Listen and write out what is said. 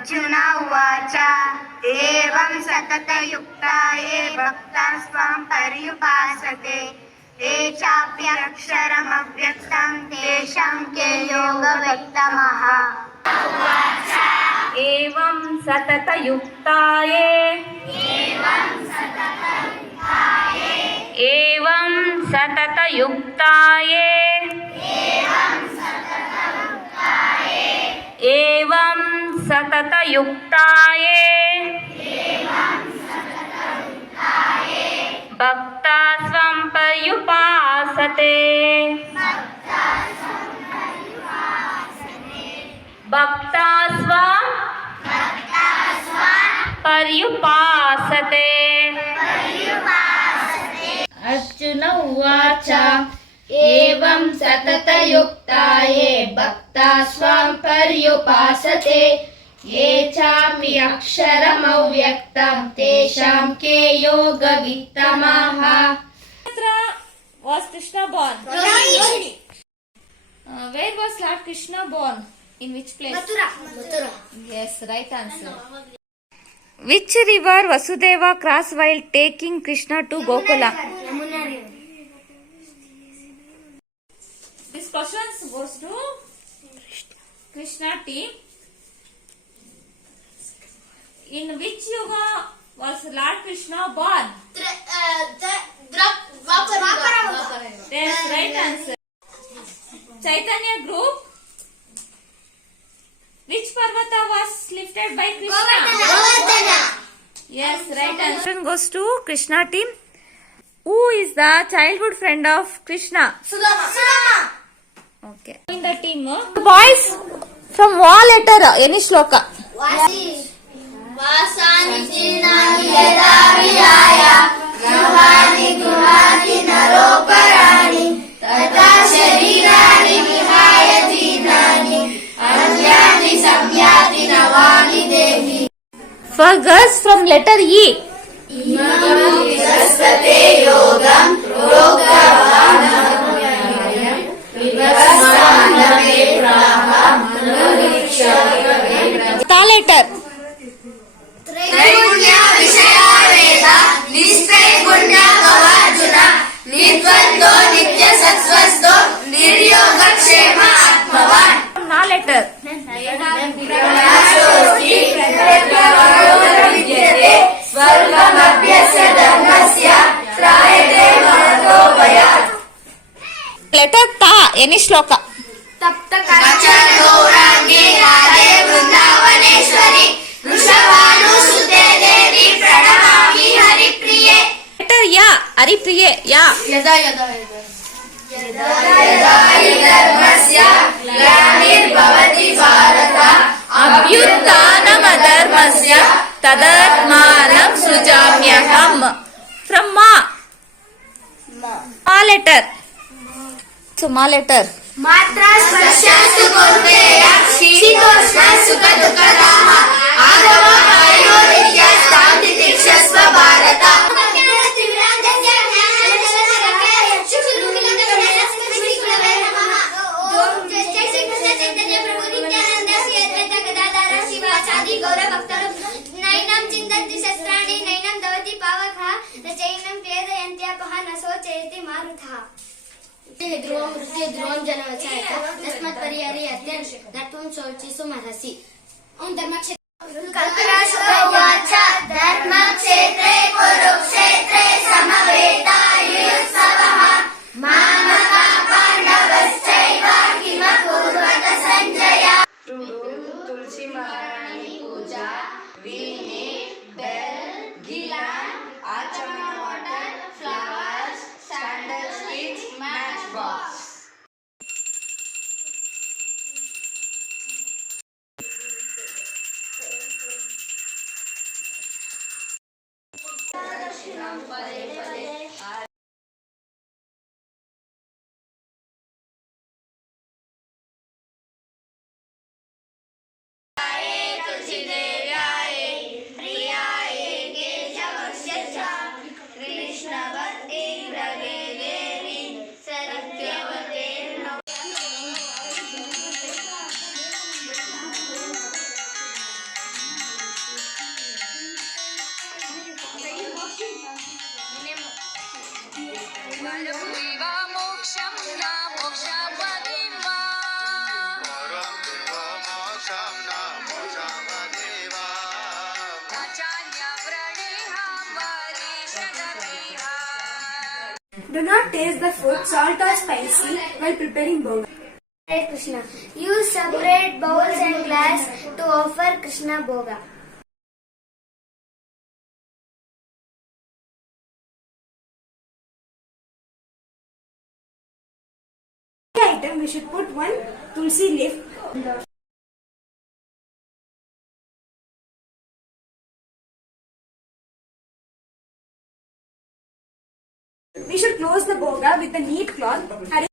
अर्जुन उवाच एवं सततयुक्ता ये भक्ताः स्वां पर्युपासते ये चाप्यक्षरमव्यक्तं तेषां के योगवित्तमः। एवं सततयुक्ता ये भक्ता स्वं पर्युपासते अर्जुन उवाच एवं सततयुक्ता ये भक्ता स्वां पर्युपासते ये चापि अक्षरमव्यक्तं तेषां के योगवित्तमः. Was Krishna born? Rohini. Where was Lord Krishna born? In which place? Mathura. Yes, right answer. Which river Vasudeva crossed while taking Krishna to Gokula? Yamuna river. This question goes to Krishna team. In which yuga was Lord Krishna born? Yes, right answer. Chaitanya group. Which Parvata was lifted by Krishna? Govardhana. Yes, right answer. Question goes to Krishna team. Who is the childhood friend of Krishna? Sudama. Okay. In the team, boys, from what letter? Any shloka? Vasani jinani yada vijaya gೃಹಾಣಿ ಗೃಹಾಣಿ ನರೋಪರಾಣಿ ತಥಾ ಶರೀರಾಣಿ ವಿಹಾಯ ದೀನಾನಿ ಅನ್ಯಾನಿ ಸಂಯಾತಿ ನವಾನಿ ದೇಹಿ. For girls, from letter E. ಇಮಂ ವಿದಸ್ಸತೆ ಯೋಗಂ ರೋಗವಾನಮಯಂ ವಿವಸ್ಮಾನವೇ ಪ್ರಾಹ ಮನೋರೀಕ್ಷಾವೇ. Ta letter. ತ್ರೈಗುಣ್ಯ ವಿಷಯ ವೇದ ನಿಸ್ತ್ರೈಗುಣ್ಯ ಗವಾರ್ಜುನ ನಿರ್ದ್ವಂದ್ವೋ ನಿತ್ಯ ಸತ್ವಸ್ಥೋ ನಿರ್ಯೋಗ ಕ್ಷೇಮ ಆತ್ಮವಾನ್. Na letter. ಪ್ರಯಾಸೋಸ್ತಿ ಪ್ರತ್ಯಗ್ರಹೋ ವಿದ್ಯತೆ ಸ್ವರ್ಗಮಭ್ಯಸ್ಯ ಧರ್ಮಸ್ಯ ತ್ರಾಯತೆ Mahato ಭಯಾತ್. Letter Ta. Any shloka? ತಪ್ತ ಕಾಂಚನ ಗೌರಾಂಗಿ ರಾಧೆ ವೃಂದಾವನೇಶ್ವರಿ ವೃಷಭಾನುಸುತೆ ದೇವಿ ಪ್ರಣಮಾಮಿ ಹರಿಪ್ರಿಯೆ. Letter Ya. Haripriye. Ya. ಯದಾ ಯದಾ ಯದಾ ಹಿ ಧರ್ಮಸ್ಯ ಗ್ಲಾನಿರ್ಭವತಿ Bharat Abhyuttanamadharmasya tadatmanam sujamyaham. From Ma. Ma letter. So Ma letter. ಮಾತ್ರ ಸ್ಪರ್ಶಸ್ತು ಕೌಂತೆಯ ಶೀತೋಷ್ಣ ಸುಖ ದುಃಖದಾಹ ಆಗಮ ಕಾಯೋ ನಿತ್ಯ ಸ್ಥಾಂ ತಿತಿಕ್ಷಸ್ವ ಭಾರತ. ನೈನಂ ಚಿಂದಂತಿ ಶಸ್ತ್ರಾಣಿ ನೈನಂ ದವತಿ ಪಾವಕಃ ನ ಚೈನಂ ಕ್ಲೇದಯಂತ್ಯಪಃ ನ ಶೋಚಯತಿ ಮಾರುತಃ. ಧ್ರುವಂ ಮೃತ್ಯು ಧ್ರುವಂ ಜನವಚಾಯತ ತಸ್ಮಾತ್ ಪರಿಹರ್ಯತೆ ನತ್ವಂ ಶೋಚಿಸು ಮಹಸಿ. ಕಲ್ಪರಾಶುವಾಚ ಧರ್ಮಕ್ಷೇತ್ರೇ ಕುರುಕ್ಷೇತ್ರೇ ಸಮವೇತಾಯುತ್ಸವಃ ಮಾಮಕಃ ಪಾಂಡವಶ್ಚೈವ ಕಿಮ ಕುರ್ವತ Sanjay. To do Tulsi Maharani Puja, we need bell, gilan, achana water, flowers, sandal sticks, matchbox. Do not taste the food salt or spicy while preparing bhoga. Hare Krishna. Use separate bowls and glass to offer Krishna Bhoga. Item we should put one tulsi leaf. We should close the bhoga with a neat cloth.